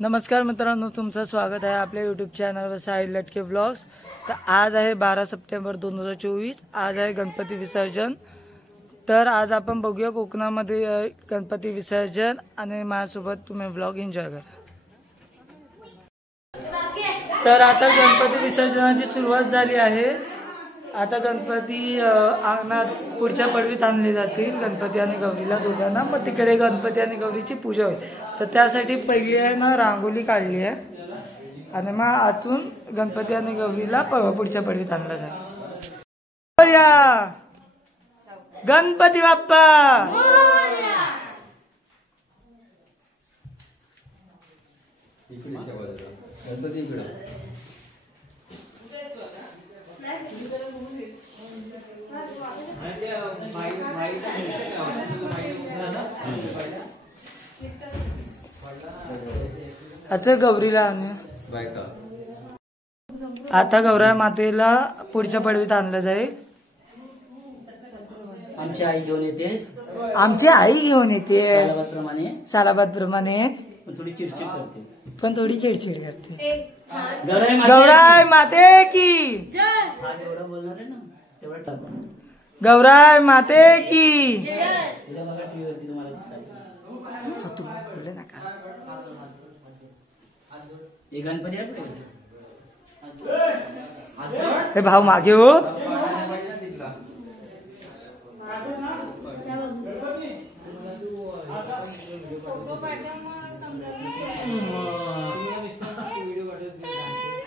नमस्कार मित्रांनो, तुमचं स्वागत आहे आपल्या यूट्यूब चॅनलवर साहिल लटके ब्लॉग्स। तर आज आहे 12 सप्टेंबर 2024। आज आहे गणपती विसर्जन। तर आज आपण बघूया कोकणामध्ये गणपती विसर्जन आणि माझ्यासोबत तुम्ही ब्लॉग एन्जॉय करा। तर आता गणपती विसर्जनाची सुरुवात झाली आहे। आता गणपती अंगणात पुढच्या पडवीत आणले जातील, गणपती आणि गौरीला दोघांना। मग तिकडे गणपती आणि गौरीची पूजा होईल। तर त्यासाठी पहिली आहे ना रांगोळी काढली आहे आणि मग आतून गणपती आणि गौरीला पुढच्या पडवीत आणला जाईल। गणपती बाप्पा अच्छा गौरीला आता गौरा मातेला पुढच्या पडवीत आणलं जाईल। आमची आई घेऊन येते, सालाबाद प्रमाणे थोडी चिडचिड करते, गौराय माते की बोलणार आहे ना तेवढं गौराय माते की टीव्हीवरती तुम्हाला दिसतात नका। हे गणपती हे भाव मागे हो।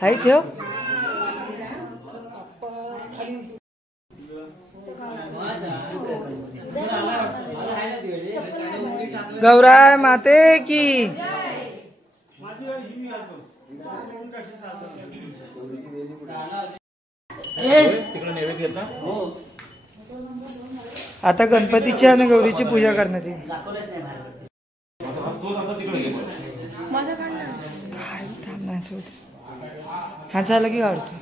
हाय ठेव गौराय माते की आता गणपतीची आणि गौरीची पूजा करण्यात येईल। हा झालं की काढतो।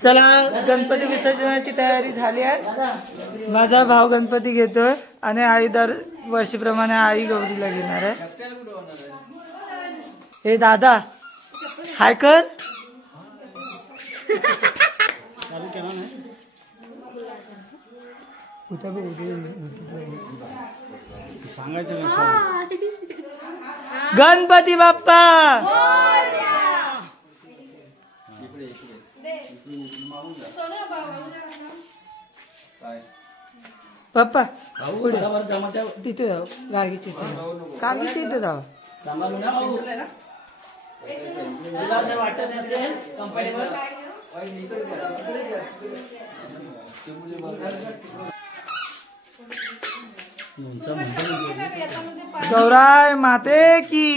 चला गणपती विसर्जनाची तयारी झाली आहे। माझा भाव गणपती घेतोय आणि आई दर वर्षीप्रमाणे आई गौरीला घेणार आहे। हे दादा हाय कर गणपती बाप्पा पप्पा तिथे जाऊ, गाडीची कागदीची इथे जाऊ। गौराय माते की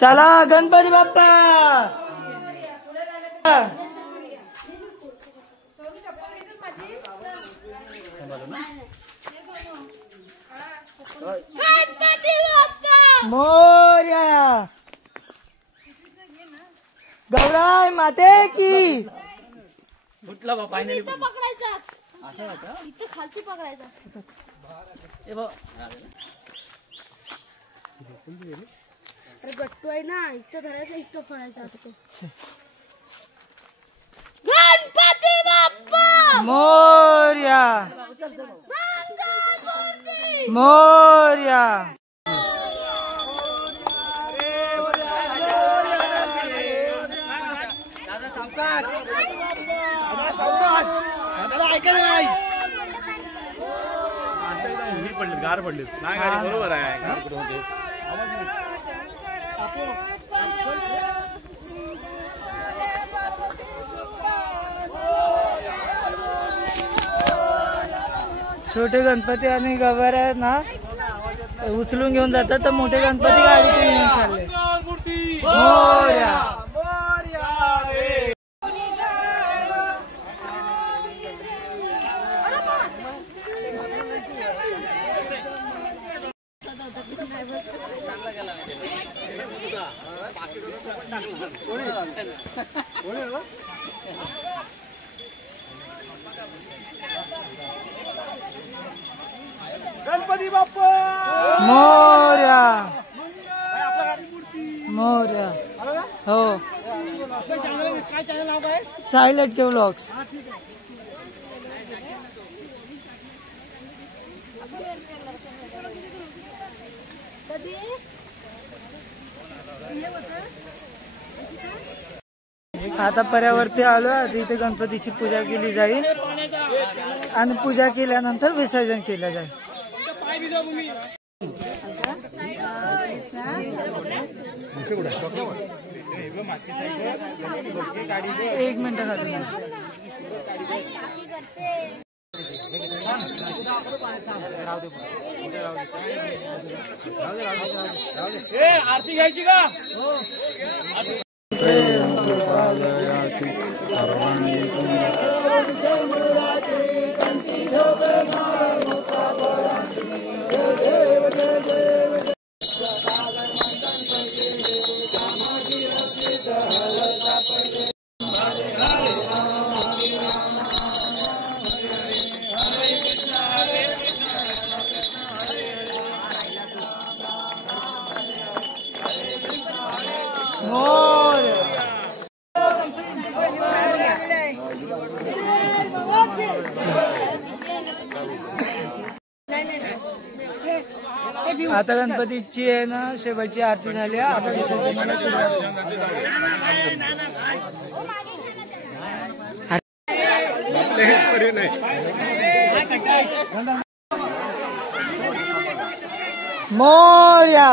चला गणपती बाप्पा मोरया। गौराय माते की कुठला बाबा इथं पकडायचा, असं होतं इथं खालची पकडायचा। अरे गट्टू आहे ना, इथं धरायचं, इथं फळायचं असतो। गणपती बाप्पा मोरया मोरया। गार पडले नाही गाडी बरोबर आहे। छोटे गणपती आणि गवर आहेत ना उचलून घेऊन जातात, तर मोठे गणपती गाडीतून घेऊन चालले। मोरया गणपती बाप्पा मोरया मोरया. हो काय चॅनल नाव काय? सायलेंट के व्लॉग्स. आता पर्यावरती आलो. आता इथे गणपतीची पूजा केली जाईल आणि पूजा केल्यानंतर विसर्जन केलं जाईल. एक मिनिट खाली आरती घ्यायची का? आता गणपतीची आहे ना शेवटची आरती झाली. आता विसर्जनाला सुरुवात. मोरया.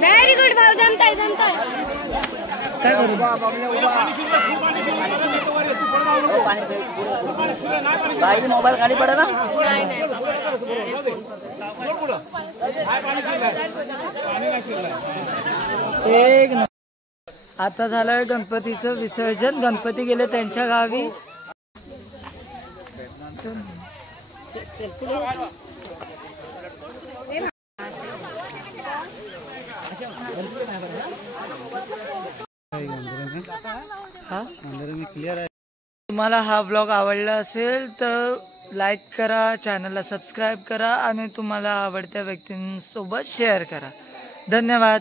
व्हेरी गुड भाऊ. जमताय जमताय. काय करू बाई मोबाईल खाली पडा ना. नाही नाही. एक न. आता झालंय गणपतीचं विसर्जन. गणपती गेले त्यांच्या गावी. तुम्हाला हा ब्लॉग आवडला असेल तर लाईक करा, चॅनलला सबस्क्राईब करा आणि तुम्हाला आवडत्या व्यक्तींसोबत शेअर करा. धन्यवाद.